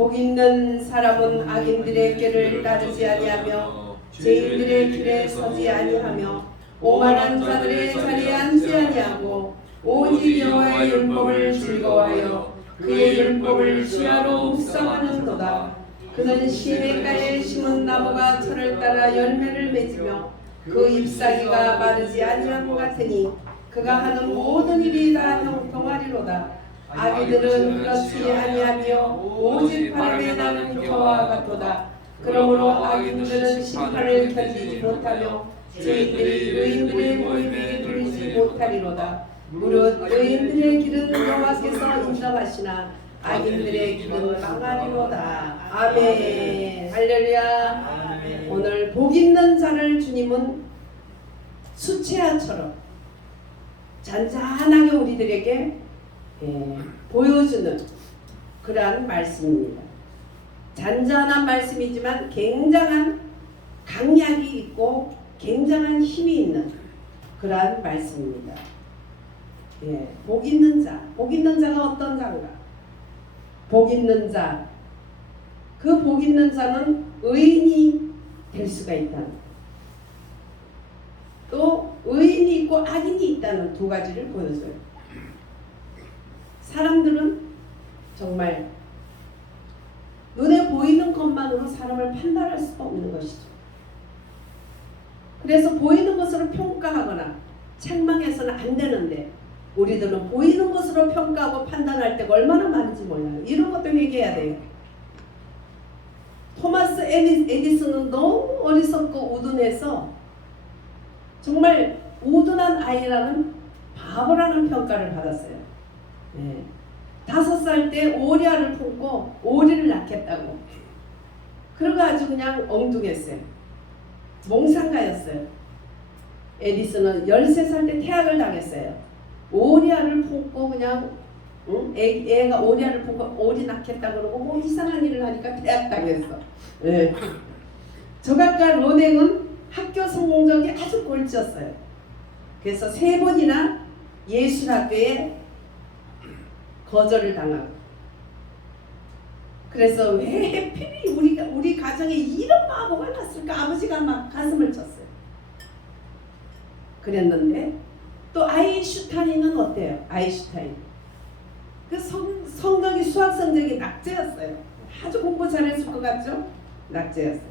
복 있는 사람은 악인들의 길을 따르지 아니하며 죄인들의 길에 서지 아니하며 오만한 자들의 자리에 앉지 아니하고 오직 여호와의 율법을 즐거워하여 그의 율법을 주야로 묵상하는도다. 그는 시냇가에 심은 나무가 철을 따라 열매를 맺으며 그 잎사귀가 마르지 아니한 것 같으니 그가 하는 모든 일이 다 형통하리로다. 악인들은 그렇지 아니하며 오직 바람에 나는 겨와 같도다. 그러므로 악인들은 심판을 견디지 못하며 죄인들이 의인들의 모임에 누리지 못하리로다. 무릇 의인들의 길은 여호와께서 인정하시나 악인들의 길은 망하리로다. 아멘. 할렐루야. 아멘. 오늘 복 있는 자를 주님은 수채화처럼 잔잔하게 우리들에게 보여주는 그러한 말씀입니다. 잔잔한 말씀이지만 굉장한 강약이 있고 굉장한 힘이 있는 그러한 말씀입니다. 복 있는 자, 복 있는 자가 어떤 자인가? 복 있는 자, 그 복 있는 자는 의인이 될 수가 있다는, 또 의인이 있고 악인이 있다는 두 가지를 보여줘요. 사람들은 정말 눈에 보이는 것만으로 사람을 판단할 수가 없는 것이죠. 그래서 보이는 것으로 평가하거나 책망해서는 안 되는데 우리들은 보이는 것으로 평가하고 판단할 때가 얼마나 많은지 몰라요. 이런 것도 회개해야 돼요. 토마스 에디슨은 너무 어리석고 우둔해서 정말 우둔한 아이라는 바보라는 평가를 받았어요. 5살 때 오리알을 품고 오리를 낳겠다고. 그래가지고 그냥 엉뚱했어요. 몽상가였어요. 에디슨은 13살 때 퇴학을 당했어요. 오리알을 품고 그냥 애가 오리알을 품고 오리 낳겠다 그러고 뭐 이상한 일을 하니까 퇴학당했어. 조각가 로냉은 학교 성적이 아주 꼴찌였어요. 그래서 3번이나 예술학교에 거절을 당하고, 그래서 왜 하필이 우리 가정에 이런 바보가 났을까? 아버지가 막 가슴을 쳤어요. 그랬는데 또 아인슈타인은 어때요? 아인슈타인 그 성적이 수학 성적이 낙제였어요. 아주 공부 잘했을 것 같죠? 낙제였어요.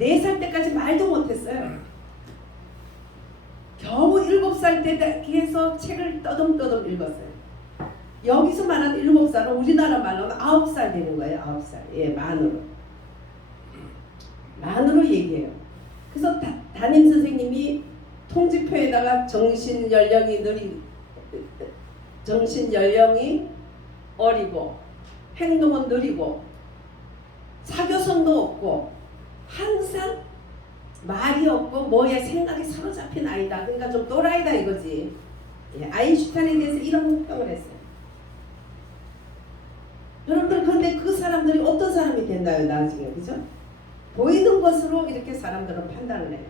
4살 때까지 말도 못했어요. 겨우 7살 때 해서 책을 떠듬떠듬 읽었어요. 여기서 말하는 7살은 우리나라 말로는 9살 되는 거예요. 9살. 만으로 얘기해요. 그래서 담임 선생님이 통지표에다가 정신 연령이 어리고 행동은 느리고 사교성도 없고 항상 말이 없고 뭐에 생각이 사로잡힌 아이다. 그러니까 좀 또라이다 이거지. 아인슈타인에 대해서 이런 평을 했어요. 여러분들 근데 그 사람들이 어떤 사람이 된다요 나중에, 그죠? 보이는 것으로 이렇게 사람들은 판단을 해요.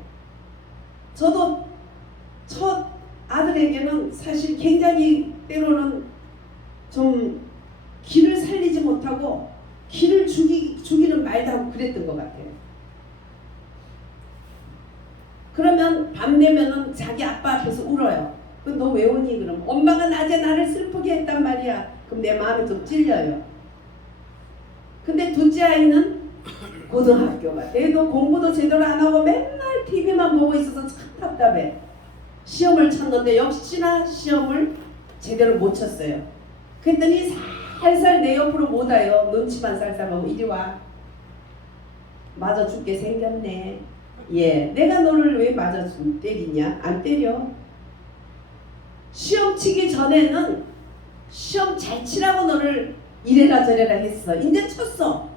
저도 첫 아들에게는 사실 굉장히 때로는 좀 길을 살리지 못하고 길을 죽이는 말도 하고 그랬던 것 같아요. 그러면 밤 되면은 자기 아빠 앞에서 울어요. 그럼 너 왜 우니? 그럼 엄마가 낮에 나를 슬프게 했단 말이야. 그럼 내 마음이 좀 찔려요. 근데 둘째 아이는 고등학교가 얘도 공부도 제대로 안 하고 맨날 TV만 보고 있어서 참 답답해. 시험을 쳤는데 역시나 시험을 제대로 못 쳤어요. 그랬더니 살살 내 옆으로 못 와요. 눈치만 살살 하고 이리 와. 맞아 죽게 생겼네. 내가 너를 왜 맞아 때리냐? 안 때려. 시험 치기 전에는 시험 잘 치라고 너를 이래라 저래라 했어. 이제 쳤어.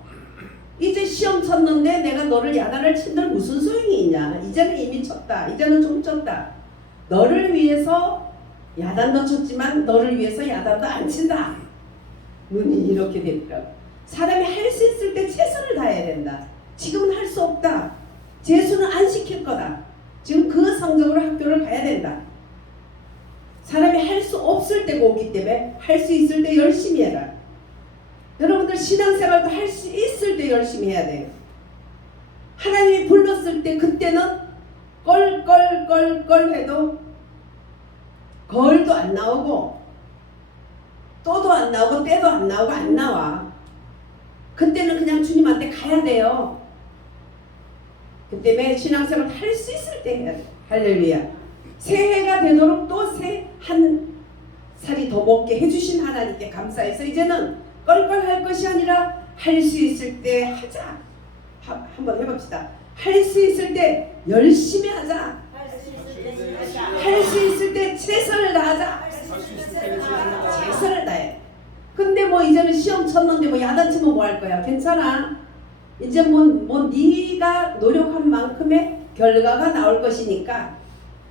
이제 시험 쳤는데 내가 너를 야단을 친들 무슨 소용이 있냐. 이제는 이미 쳤다. 이제는 좀 쳤다. 너를 위해서 야단도 쳤지만 너를 위해서 야단도 안 친다. 눈이 이렇게 됐더라고. 사람이 할 수 있을 때 최선을 다해야 된다. 지금은 할 수 없다. 재수는 안 시킬 거다. 지금 그 성적으로 학교를 가야 된다. 사람이 할 수 없을 때가 오기 때문에 할 수 있을 때 열심히 해라. 여러분들 신앙생활도 할 수 있을 때 열심히 해야 돼요. 하나님이 불렀을 때 그때는 껄껄껄껄 해도 거울도 안 나오고 또도 안 나오고 때도 안 나오고 안 나와. 그때는 그냥 주님한테 가야 돼요. 그때 매 신앙생활 할 수 있을 때 해야 돼. 할렐루야. 새해가 되도록 또 새 한 살이 더 먹게 해주신 하나님께 감사해서 이제는 껄껄할 것이 아니라 할 수 있을 때 하자. 한번 해봅시다. 할 수 있을 때 열심히 하자. 할 수 있을 때 최선을 다하자. 최선을 다해. 근데 뭐 이제는 시험 쳤는데 뭐 야단치면 뭐 할 거야? 괜찮아. 이제 뭐 네가 노력한 만큼의 결과가 나올 것이니까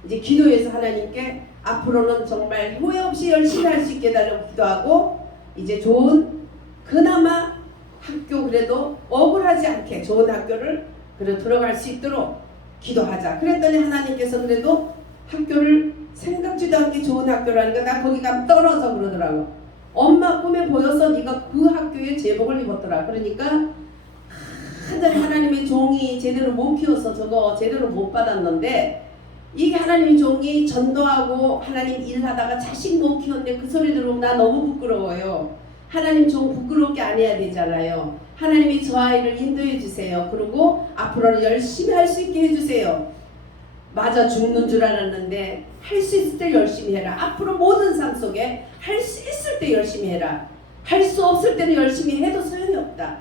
이제 기도해서 하나님께 앞으로는 정말 후회 없이 열심히 할 수 있게 해달라고 기도하고 이제 좋은 그나마 학교 그래도 억울하지 않게 좋은 학교를 그래도 들어갈 수 있도록 기도하자. 그랬더니 하나님께서 그래도 학교를 생각지도 않게 좋은 학교라니까 나 거기 가면 떨어져 그러더라고. 엄마 꿈에 보여서 네가 그 학교에 제복을 입었더라. 그러니까 하나님의 종이 제대로 못 키워서 저거 제대로 못 받았는데 이게 하나님의 종이 전도하고 하나님 일하다가 자식 못 키웠는데 그 소리 들으면 나 너무 부끄러워요. 하나님 종 부끄럽게 안 해야 되잖아요. 하나님이 저 아이를 인도해 주세요. 그리고 앞으로는 열심히 할 수 있게 해주세요. 맞아 죽는 줄 알았는데 할 수 있을 때 열심히 해라. 앞으로 모든 삶 속에 할 수 있을 때 열심히 해라. 할 수 없을 때는 열심히 해도 소용이 없다.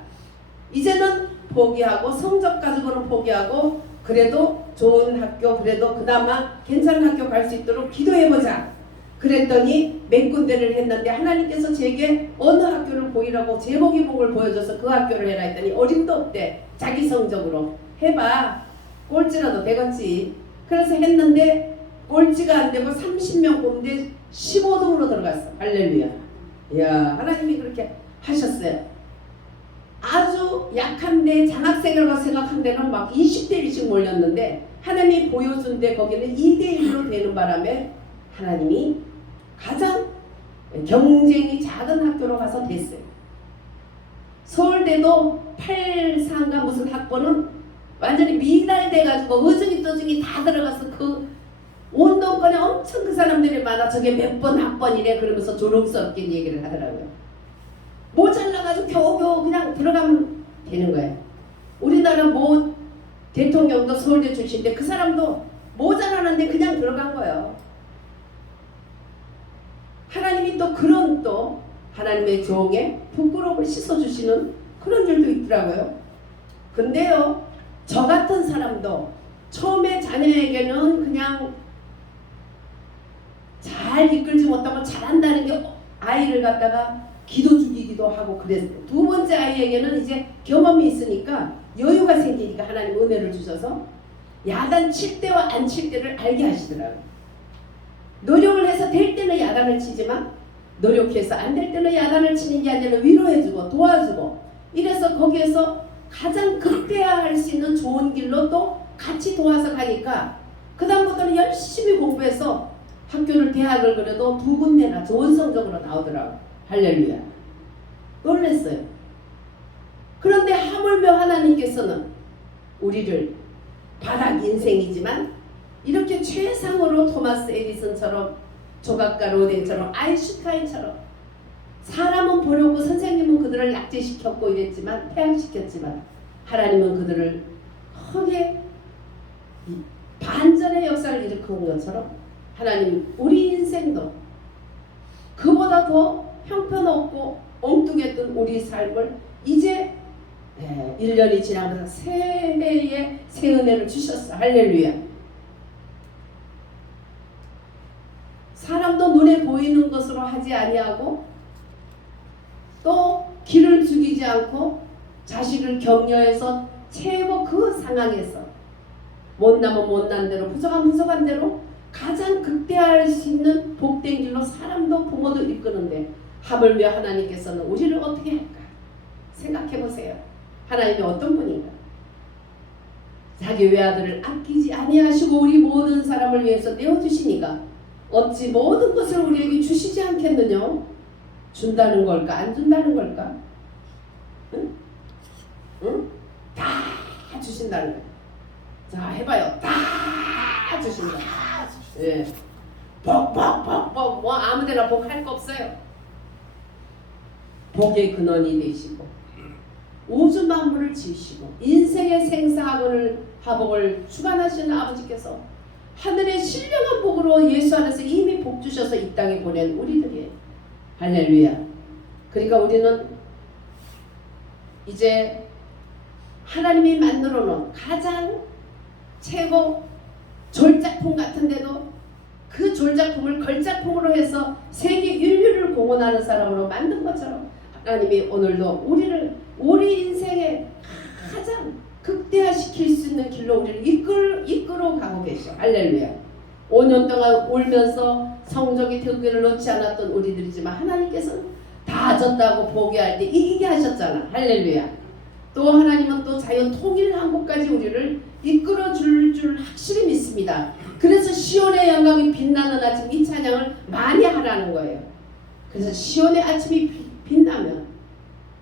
이제는 포기하고 성적 가지고는 포기하고 그래도 좋은 학교 그래도 그나마 괜찮은 학교 갈 수 있도록 기도해보자. 그랬더니 몇 군데를 했는데 하나님께서 제게 어느 학교를 보이라고 제목이복을 보여줘서 그 학교를 해라 했더니 어림도 없대. 자기 성적으로 해봐. 꼴찌라도 되겠지. 그래서 했는데 꼴찌가 안 되고 30명 뽑는데 15등으로 들어갔어. 할렐루야. 이야 하나님이 그렇게 하셨어요. 아주 약한데 장학생이라고 생각한 데는 막 20대 1씩 몰렸는데 하나님이 보여준 데 거기는 2대 1로 되는 바람에 하나님이 가장 경쟁이 작은 학교로 가서 됐어요. 서울대도 8상가 무슨 학번은 완전히 미달돼가지고 의중이 떠중이 다 들어가서 그 운동권에 엄청 그 사람들이 많아. 저게 몇 번 학번이래 그러면서 조롱스럽게 얘기를 하더라고요. 모자라가지고 겨우겨우 그냥 들어가면 되는 거예요. 우리나라 뭐 대통령도 서울대 출신인데 그 사람도 모자라는데 그냥 들어간 거예요. 하나님이 또 그런 또 하나님의 종에 부끄러움을 씻어주시는 그런 일도 있더라고요. 근데요 저 같은 사람도 처음에 자녀에게는 그냥 잘 이끌지 못하고 잘한다는 게 아이를 갖다가 기도 죽이기도 하고 그랬어요. 두 번째 아이에게는 이제 경험이 있으니까 여유가 생기니까 하나님 은혜를 주셔서 야단 칠 때와 안 칠 때를 알게 하시더라고요. 노력을 해서 될 때는 야단을 치지만 노력해서 안 될 때는 야단을 치는 게 아니라 위로해주고 도와주고 이래서 거기에서 가장 극대화할 수 있는 좋은 길로 또 같이 도와서 가니까 그 다음부터는 열심히 공부해서 학교를 대학을 그래도 2군데나 좋은 성적으로 나오더라고요. 할렐루야. 놀랐어요. 그런데 하물며 하나님께서는 우리를 바닥 인생이지만 이렇게 최상으로 토마스 에디슨처럼 조각가 로덴처럼 아인슈타인처럼 사람은 보려고 선생님은 그들을 약제시켰고 이랬지만 폐양시켰지만 하나님은 그들을 크게 반전의 역사를 일으킨 것처럼 하나님 우리 인생도 그보다 더 형편없고 엉뚱했던 우리 삶을 이제 1년이 지나면서 새해에 새 은혜를 주셨어. 할렐루야. 사람도 눈에 보이는 것으로 하지 아니하고 또 기를 죽이지 않고 자식을 격려해서 채워 그 상황에서 못나면 못난 대로 부족하면 부족한 대로 가장 극대화할 수 있는 복된 길로 사람도 부모도 이끄는데 하물며 하나님께서는 우리를 어떻게 할까? 생각해 보세요. 하나님이 어떤 분인가? 자기 외아들을 아끼지 아니하시고 우리 모든 사람을 위해서 내어주시니까 어찌 모든 것을 우리에게 주시지 않겠느냐? 준다는 걸까? 안 준다는 걸까? 응? 다 주신다는 거예요. 자, 해봐요. 다 주신다. 예. 복, 뭐 아무데나 복 할 거 없어요. 복의 근원이 되시고 우주 만물을 지으시고 인생의 생사학원을 주관하시는 아버지께서 하늘의 신령한 복으로 예수 안에서 이미 복 주셔서 이 땅에 보낸 우리들이에요. 할렐루야. 그러니까 우리는 이제 하나님이 만들어 놓은 가장 최고 졸작품 같은데도 그 졸작품을 걸작품으로 해서 세계 인류를 공헌하는 사람으로 만든 것처럼 하나님이 오늘도 우리 인생에 가장 극대화시킬 수 있는 길로 우리를 이끌어 가고 계셔. 할렐루야. 5년 동안 울면서 성적이 등급을 놓지 않았던 우리들이지만 하나님께서는 다 졌다고 포기할 때 이기게 하셨잖아. 할렐루야. 또 하나님은 또 자연 통일한국까지 우리를 이끌어 줄 확실히 믿습니다. 그래서 시온의 영광이 빛나는 아침 이 찬양을 많이 하라는 거예요. 그래서 시온의 아침이 빛나면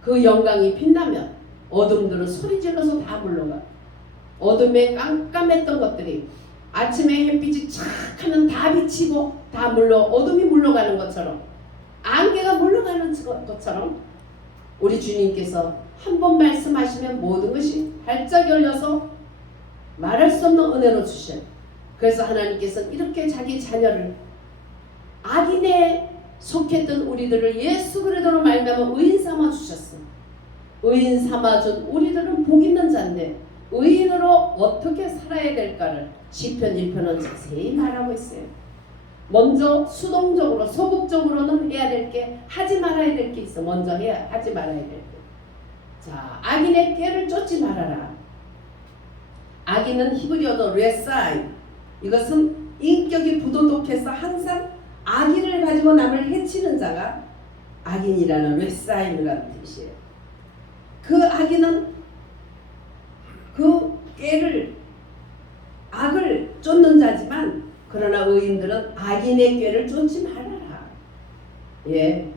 그 영광이 빛나면 어둠들은 소리 질러서 다 물러가. 어둠에 깜깜했던 것들이 아침에 햇빛이 착 하면 다 비치고 다 어둠이 물러가는 것처럼 안개가 물러가는 것처럼 우리 주님께서 한 번 말씀하시면 모든 것이 활짝 열려서 말할 수 없는 은혜로 주셔요. 그래서 하나님께서는 이렇게 자기 자녀를 악인에 속했던 우리들을 예수 그리스도로 말미암아 의인 삼아 주셨어. 의인 삼아준 우리들은 복 있는 자인데 의인으로 어떻게 살아야 될까를 시편 1편은 자세히 말하고 있어요. 먼저 수동적으로 소극적으로는 해야 될 게 하지 말아야 될 게 있어. 먼저 하지 말아야 될 게. 자, 악인의 꾀를 쫓지 말아라. 악인은 히브리어도 레사이. 이것은 인격이 부도덕해서 항상 악인을 가지고 남을 해치는 자가 악인이라는 레사임이라는 뜻이에요. 그 악인은 그 악을 쫓는 자지만 그러나 의인들은 악인의 꾀를 쫓지 말아라. 예.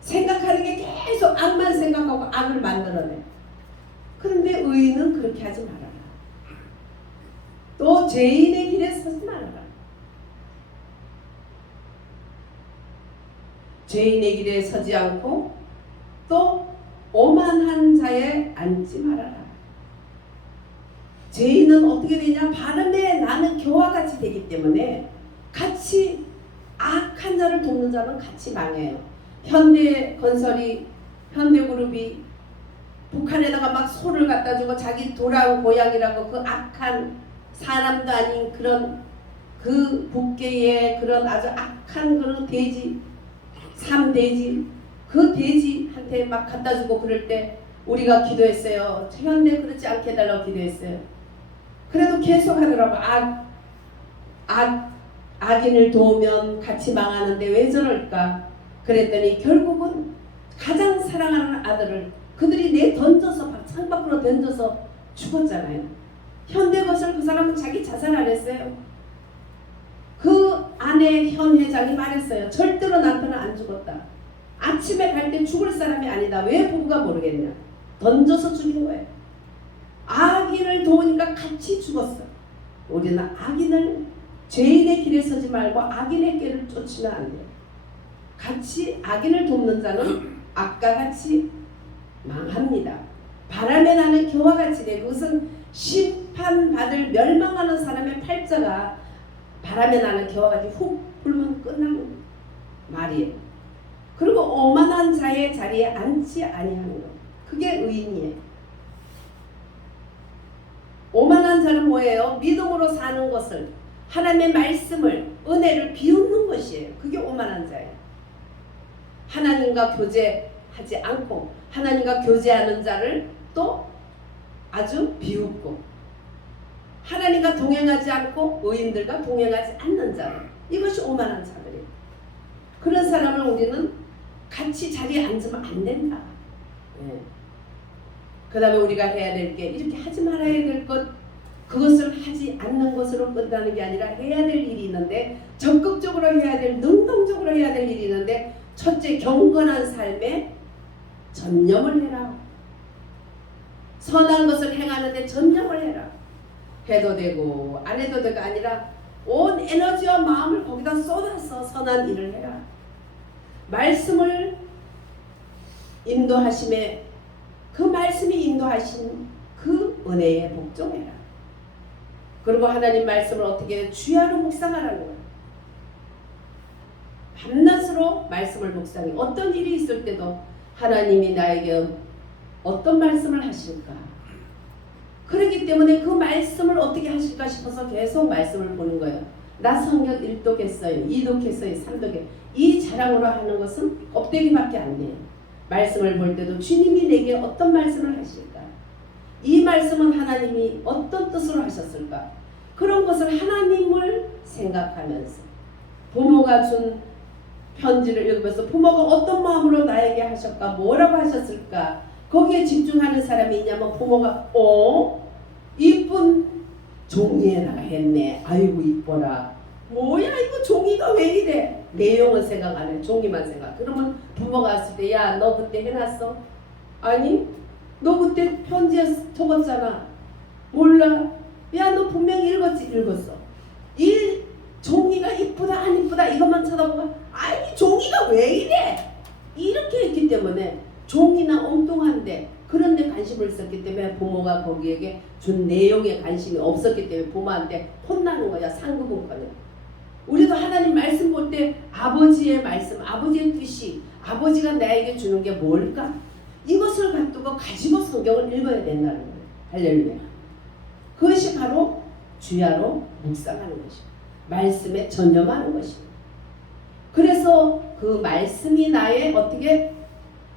생각하는 게 계속 악만 생각하고 악을 만들어내. 그런데 의인은 그렇게 하지 말아라. 또 죄인의 길에 서지 말아라. 죄인의 길에 서지 않고 또 오만한 자에 앉지 말아라. 죄인은 어떻게 되냐? 바람에 나는 겨와 같이 되기 때문에 같이 악한 자를 돕는 자는 같이 망해요. 현대건설이 현대그룹이 북한에다가 막 소를 갖다 주고 자기 돌아온 고향이라고 그 악한 사람도 아닌 그런 그 북계의 그런 아주 악한 그런 돼지 3돼지 그 돼지한테 막 갖다 주고 그럴 때 우리가 기도했어요. 현대 그렇지 않게 해달라고 기도했어요. 그래도 계속 하더라고. 악인을 도우면 같이 망하는데 왜 저럴까? 그랬더니 결국은 가장 사랑하는 아들을 그들이 던져서 창밖으로 던져서 죽었잖아요. 현대건설 그 사람은 자기 자살 안 했어요. 그 아내 현 회장이 말했어요. 절대로 남편은 안 죽었다. 아침에 갈 때 죽을 사람이 아니다. 왜 부부가 모르겠냐. 던져서 죽인 거예요. 악인을 도우니까 같이 죽었어. 우리는 악인을 죄인의 길에 서지 말고 악인의 길을 쫓으면 안 돼요. 같이 악인을 돕는 자는 악과 같이 망합니다. 바람에 나는 겨와 같이 돼. 그것은 심판받을 멸망하는 사람의 팔자가 바람에 나는 겨와 같이 훅 불면 끝나는 말이에요. 그리고 오만한 자의 자리에 앉지 아니하는 것. 그게 의인이에요. 오만한 자는 뭐예요? 믿음으로 사는 것을 하나님의 말씀을 은혜를 비웃는 것이에요. 그게 오만한 자예요. 하나님과 교제하지 않고 하나님과 교제하는 자를 또 아주 비웃고 하나님과 동행하지 않고 의인들과 동행하지 않는 자, 이것이 오만한 자들이에요. 그런 사람을 우리는 같이 자리에 앉으면 안 된다. 예. 그 다음에 우리가 해야 될 게 이렇게 하지 말아야 될 것, 그것을 하지 않는 것으로 끝나는 게 아니라 해야 될 일이 있는데, 적극적으로 해야 될, 능동적으로 해야 될 일이 있는데, 첫째 경건한 삶에 전념을 해라. 선한 것을 행하는데 전념을 해라. 해도 되고 안 해도 되고 아니라 온 에너지와 마음을 거기다 쏟아서 선한 일을 해라. 말씀을 인도하심에 그 말씀이 인도하신 그 은혜에 복종해라. 그리고 하나님 말씀을 어떻게 주야로 묵상하라는 거예요. 밤낮으로 말씀을 묵상해. 어떤 일이 있을 때도 하나님이 나에게 어떤 말씀을 하실까? 그렇기 때문에 그 말씀을 어떻게 하실까 싶어서 계속 말씀을 보는 거예요. 나 성경 1독했어요. 2독했어요. 3독했어요. 이 자랑으로 하는 것은 껍데기밖에 안 돼요. 말씀을 볼 때도 주님이 내게 어떤 말씀을 하실까? 이 말씀은 하나님이 어떤 뜻으로 하셨을까? 그런 것을 하나님을 생각하면서 부모가 준 편지를 읽으면서 부모가 어떤 마음으로 나에게 하셨까? 뭐라고 하셨을까? 거기에 집중하는 사람이 있냐면 부모가 이쁜 종이에다가 했네. 아이고 이뻐라. 뭐야 이거 종이가 왜 이래? 내용은 생각 안 해. 종이만 생각. 그러면 부모가 왔을 때 야 너 그때 해놨어? 아니 너 그때 편지에 적었잖아. 몰라. 야 너 분명히 읽었지? 읽었어. 이 종이가 이쁘다 안 이쁘다 이것만 쳐다보고 아니 종이가 왜 이래? 이렇게 했기 때문에 종이나 엉뚱한데 그런 데 관심을 있었기 때문에 부모가 거기에게 준 내용에 관심이 없었기 때문에 부모한테 혼나는 거야. 상급은커녕. 우리도 하나님 말씀 볼 때 아버지의 말씀, 아버지의 뜻이 아버지가 나에게 주는 게 뭘까? 이것을 가지고 성경을 읽어야 된다는 거예요. 할렐루야. 그것이 바로 주야로 묵상하는 것입니다. 말씀에 전념하는 것입니다. 그래서 그 말씀이 나의 어떻게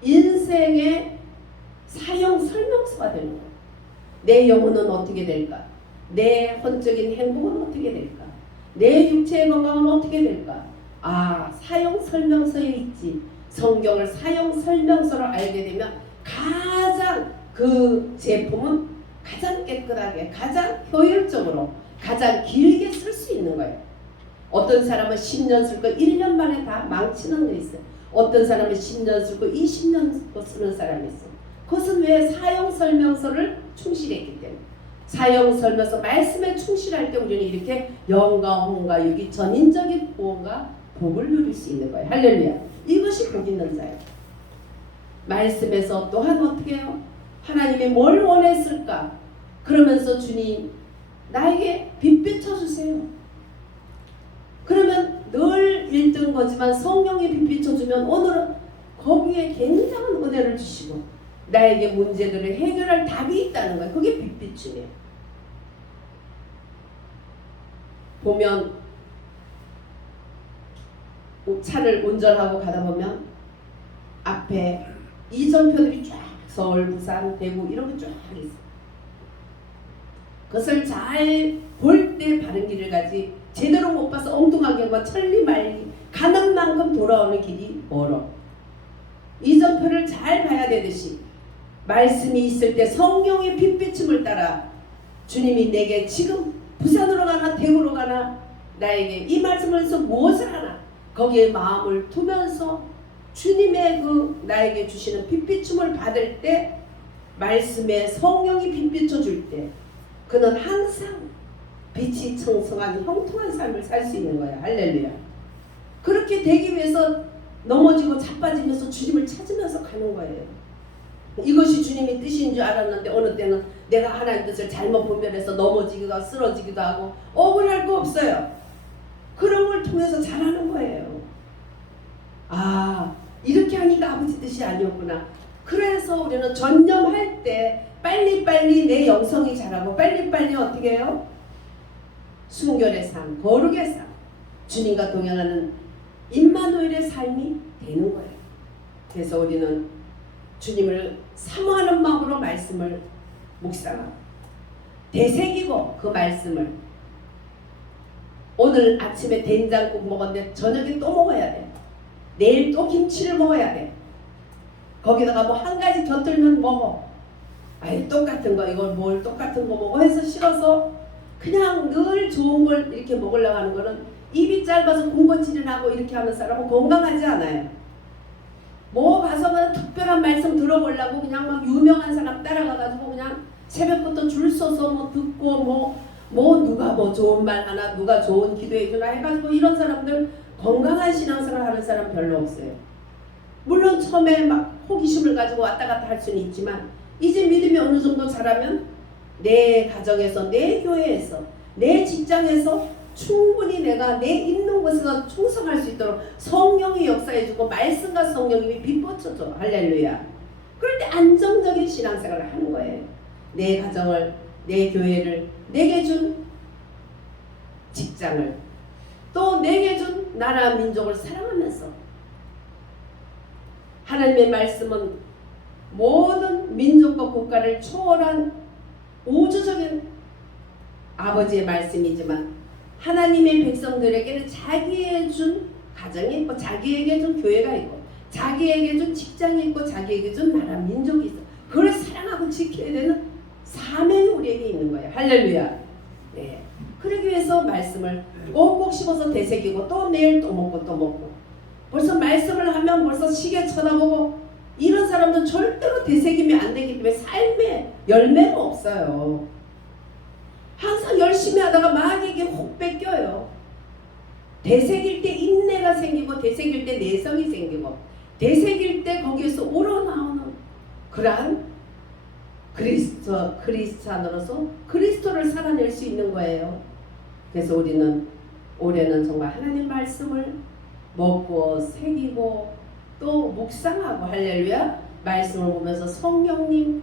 인생의 사형 설명서가 되는 거예요. 내 영혼은 어떻게 될까? 내 혼적인 행복은 어떻게 될까? 내 육체의 건강은 어떻게 될까? 사형 설명서에 있지. 성경을 사형 설명서로 알게 되면 가장 그 제품은 가장 깨끗하게, 가장 효율적으로, 가장 길게 쓸 수 있는 거예요. 어떤 사람은 10년 쓸 거 1년 만에 다 망치는 거 있어요. 어떤 사람은 10년 쓸 거 20년 쓰는 사람이 있어요. 그것은 왜 사형 설명서를 충실했기 때문에. 사형 설명서 말씀에 충실할 때 우리는 이렇게 영과 혼과 육이 전인적인 구원과 복을 누릴 수 있는 거예요. 할렐루야. 이것이 복 있는 자예요. 말씀에서 또한 어떻게 해요? 하나님이 뭘 원했을까? 그러면서 주님 나에게 빛 비춰주세요. 그러면 늘 1등 거지만 성령이 빛 비춰주면 오늘은 거기에 굉장한 은혜를 주시고 나에게 문제들을 해결할 답이 있다는 거예요. 그게 빛 비추네요. 보면 차를 운전하고 가다 보면 앞에 이정표들이 쫙 서울, 부산, 대구 이런 게 쫙 있어요. 그것을 잘 볼 때 바른 길을 가지 제대로 못 봐서 엉뚱하게 막 천리말리 가는 만큼 돌아오는 길이 멀어. 이정표를 잘 봐야 되듯이 말씀이 있을 때 성령의 빛비침을 따라 주님이 내게 지금 부산으로 가나 대구로 가나 나에게 이 말씀을 해서 무엇을 하나 거기에 마음을 두면서 주님의 그 나에게 주시는 빛비춤을 받을 때 말씀에 성령이 빛비춰 줄 때 그는 항상 빛이 청성한 형통한 삶을 살 수 있는 거야. 할렐루야. 그렇게 되기 위해서 넘어지고 자빠지면서 주님을 찾으면서 가는 거예요. 이것이 주님의 뜻인 줄 알았는데 어느 때는 내가 하나님 뜻을 잘못 분별해서 넘어지기도 하고 쓰러지기도 하고 억울할 거 없어요. 그런 걸 통해서 잘하는 거예요. 이렇게 하니까 아버지 뜻이 아니었구나. 그래서 우리는 전념할 때 빨리빨리 내 영성이 자라고 빨리빨리 어떻게 해요? 순결의 삶, 거룩의 삶, 주님과 동행하는 임마누엘의 삶이 되는 거예요. 그래서 우리는 주님을 사모하는 마음으로 말씀을 묵상하고 되새기고 그 말씀을 오늘 아침에 된장국 먹었는데 저녁에 또 먹어야 돼. 내일 또 김치를 먹어야 돼. 거기다가 뭐 한 가지 곁들면 먹어. 똑같은 거 이걸 뭘 똑같은 거 먹어 해서 싫어서 그냥 늘 좋은 걸 이렇게 먹으려고 하는 거는 입이 짧아서 군것질이 나고 이렇게 하는 사람은 건강하지 않아요. 뭐 가서 그냥 특별한 말씀 들어보려고 그냥 막 유명한 사람 따라가가지고 그냥 새벽부터 줄 서서 뭐 듣고 뭐 누가 뭐 좋은 말 하나, 누가 좋은 기도해 주나 해가지고 이런 사람들 건강한 신앙생활 하는 사람 별로 없어요. 물론 처음에 막 호기심을 가지고 왔다 갔다 할 수는 있지만 이제 믿음이 어느 정도 자라면 내 가정에서, 내 교회에서, 내 직장에서 충분히 내가 내 있는 곳에서 충성할 수 있도록 성령이 역사해주고 말씀과 성령님이 빗붙여줘. 할렐루야. 그럴 때 안정적인 신앙생활을 하는 거예요. 내 가정을, 내 교회를, 내게 준 직장을, 또 내게 준 나라 민족을 사랑하면서 하나님의 말씀은 모든 민족과 국가를 초월한 우주적인 아버지의 말씀이지만 하나님의 백성들에게는 자기의 준 가정이 있고 자기에게 준 교회가 있고 자기에게 준 직장이 있고 자기에게 준 나라 민족이 있어. 그걸 사랑하고 지켜야 되는 사명이 우리에게 있는 거예요. 할렐루야. 네. 그러기 위해서 말씀을 꼭꼭 씹어서 되새기고 또 내일 또 먹고 벌써 말씀을 하면 벌써 시계 쳐다보고 이런 사람들 절대로 되새기면 안 되기 때문에 삶에 열매가 없어요. 항상 열심히 하다가 마귀에게 혹 뺏겨요. 되새길 때 인내가 생기고 되새길 때 내성이 생기고 되새길 때 거기에서 우러나오는 그러한 그리스찬으로서 그리스도를 살아낼 수 있는 거예요. 그래서 우리는 올해는 정말 하나님 말씀을 먹고 새기고 또 묵상하고 할렐루야 말씀을 보면서 성령님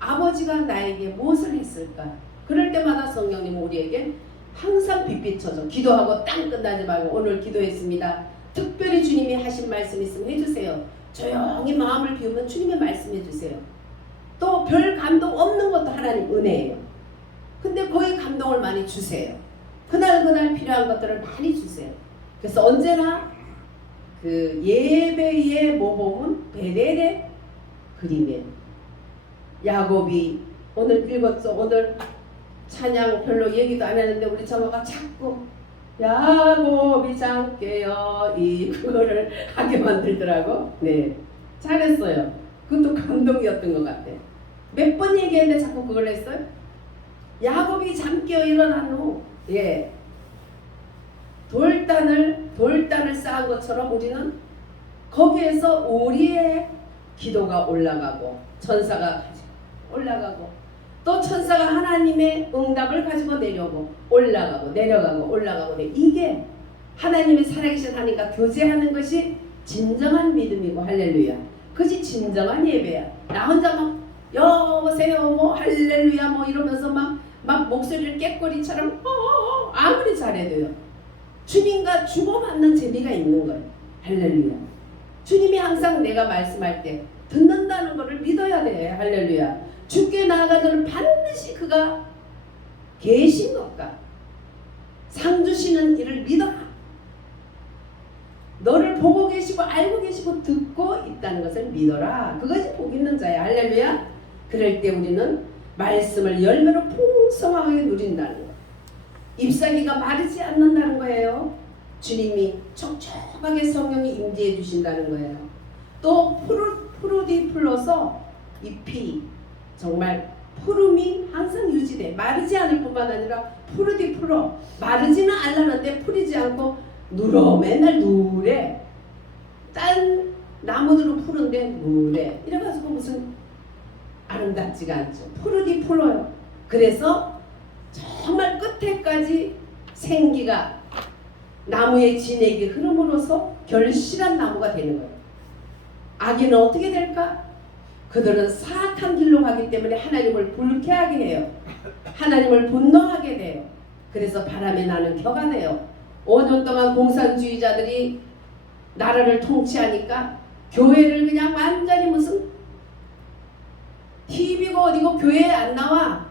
아버지가 나에게 무엇을 했을까 그럴 때마다 성령님은 우리에게 항상 빛비춰줘. 기도하고 땅 끝나지 말고 오늘 기도했습니다. 특별히 주님이 하신 말씀 있으면 해주세요. 조용히 마음을 비우면 주님의 말씀 해주세요. 또 별 감동 없는 것도 하나님 은혜예요. 근데 거기 감동을 많이 주세요. 그날 필요한 것들을 많이 주세요. 그래서 언제나 그 예배의 모범은 베델의 그림이에요. 야곱이 오늘 읽었죠. 오늘 찬양 별로 얘기도 안 했는데 우리 정화가 자꾸 야곱이 잠깨어 이 그거를 하게 만들더라고. 네, 잘했어요. 그것도 감동이었던 것 같아. 몇 번 얘기했는데 자꾸 그걸 했어요. 야곱이 잠깨어 일어난 후 돌단을 쌓은 것처럼 우리는 거기에서 우리의 기도가 올라가고 천사가 올라가고 또 천사가 하나님의 응답을 가지고 내려오고 올라가고 내려가고 이게 하나님의 살아계신 하나님과 교제하는 것이 진정한 믿음이고 할렐루야. 그것이 진정한 예배야. 나 혼자 막 여보세요 뭐 할렐루야 뭐 이러면서 막 목소리를 깨꼬리처럼 아무리 잘해도요. 주님과 주고받는 재미가 있는 거예요. 할렐루야. 주님이 항상 내가 말씀할 때 듣는다는 것을 믿어야 돼. 할렐루야. 주께 나아가서는 반드시 그가 계신 것과 상 주시는 이를 믿어라. 너를 보고 계시고 알고 계시고 듣고 있다는 것을 믿어라. 그것이 복 있는 자야. 할렐루야. 그럴 때 우리는 말씀을 열매로 풍성하게 누린다는 거예요. 잎사귀가 마르지 않는다는 거예요. 주님이 촉촉하게 성령이 임재해 주신다는 거예요. 또 푸르디 풀러서 잎이 정말 푸름이 항상 유지돼. 마르지 않을 뿐만 아니라 푸르디 풀어. 마르지는 않았는데 풀리지 않고 누러. 맨날 누래. 딴 나무들은 푸른데 누래. 이래가지고 무슨 아름답지가 않죠. 푸르디 풀어요. 그래서 정말 끝에까지 생기가 나무의 진액이 흐름으로써 결실한 나무가 되는 거예요. 악인은 어떻게 될까? 그들은 사악한 길로 가기 때문에 하나님을 불쾌하게 해요. 하나님을 분노하게 돼요. 그래서 바람에 나는 켜가 돼요. 5년 동안 공산주의자들이 나라를 통치하니까 교회를 그냥 완전히 무슨 TV고 어디고 교회에 안 나와.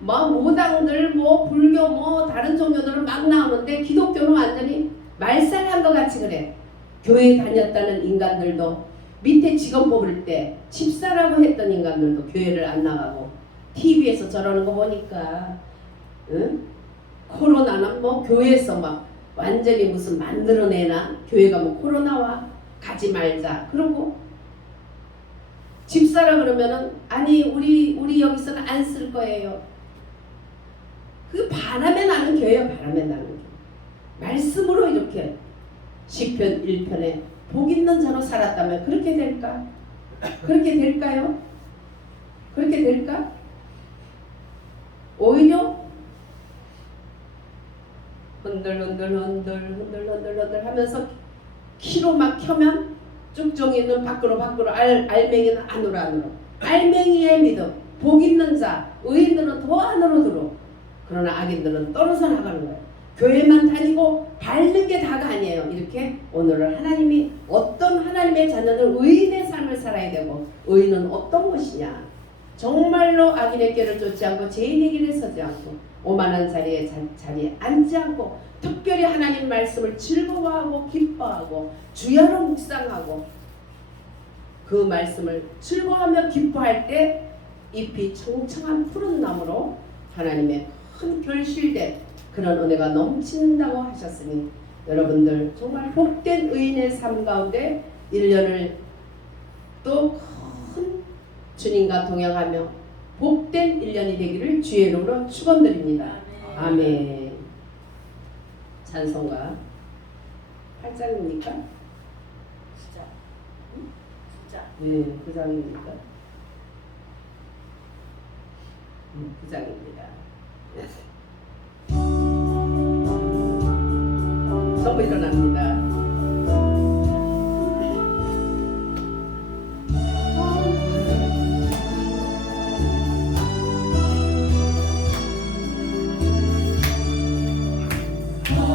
뭐 무당들 뭐 불교 뭐 다른 종교들은 막 나오는데 기독교는 완전히 말살한 것 같이 그래. 교회 다녔다는 인간들도 밑에 직원 뽑을 때 집사라고 했던 인간들도 교회를 안 나가고 TV에서 저러는 거 보니까 응? 코로나는 뭐 교회에서 막 완전히 무슨 만들어내나 교회가 뭐 코로나와 가지 말자 그러고 집사라 그러면은 아니 우리 여기서는 안 쓸 거예요. 그 바람에 나는 교회요. 바람에 나는 교회. 말씀으로 이렇게 시편 1편에 복 있는 자로 살았다면 그렇게 될까? 그렇게 될까요? 그렇게 될까? 오히려 흔들 하면서 키로 막 켜면 쭉종이는 밖으로 알맹이는 안으로 알맹이의 믿음 복 있는 자 의인들은 더 안으로 들어. 그러나 악인들은 떨어져 나가는 거예요. 교회만 다니고 밟는 게 다가 아니에요. 이렇게 오늘은 하나님이 어떤 하나님의 자녀는 의인의 삶을 살아야 되고 의인은 어떤 것이냐. 정말로 악인의 길을 쫓지 않고 죄인의 길에 서지 않고 오만한 자리에 앉지 않고 특별히 하나님 말씀을 즐거워하고 기뻐하고 주야로 묵상하고 그 말씀을 즐거워하며 기뻐할 때 잎이 청청한 푸른 나무로 하나님의 큰 결실된 그런 은혜가 넘친다고 하셨으니 여러분들 정말 복된 의인의 삶 가운데 1년을 또 큰 주님과 동행하며 복된 1년이 되기를 주의 이름으로 축원드립니다. 아멘. 찬송가 8장입니까? 9장. 네, 9장입니까? 9장입니다. 전부 일어납니다.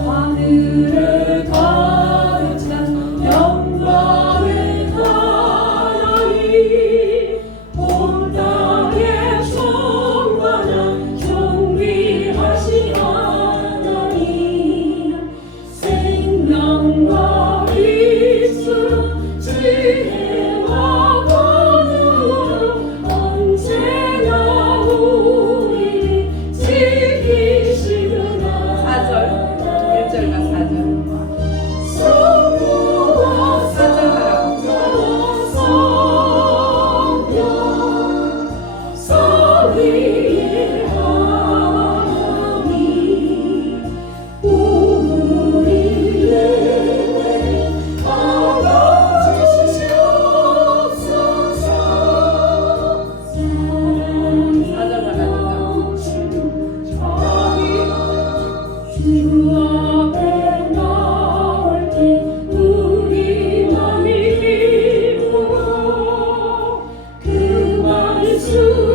하늘에 가득 찬 영광의 하나님 온 땅에 충만한 존귀하신 하나님 생명과 빛으로 지혜와 권능으로 언제나 우리 지키시구나. 4절 1절과 4절 주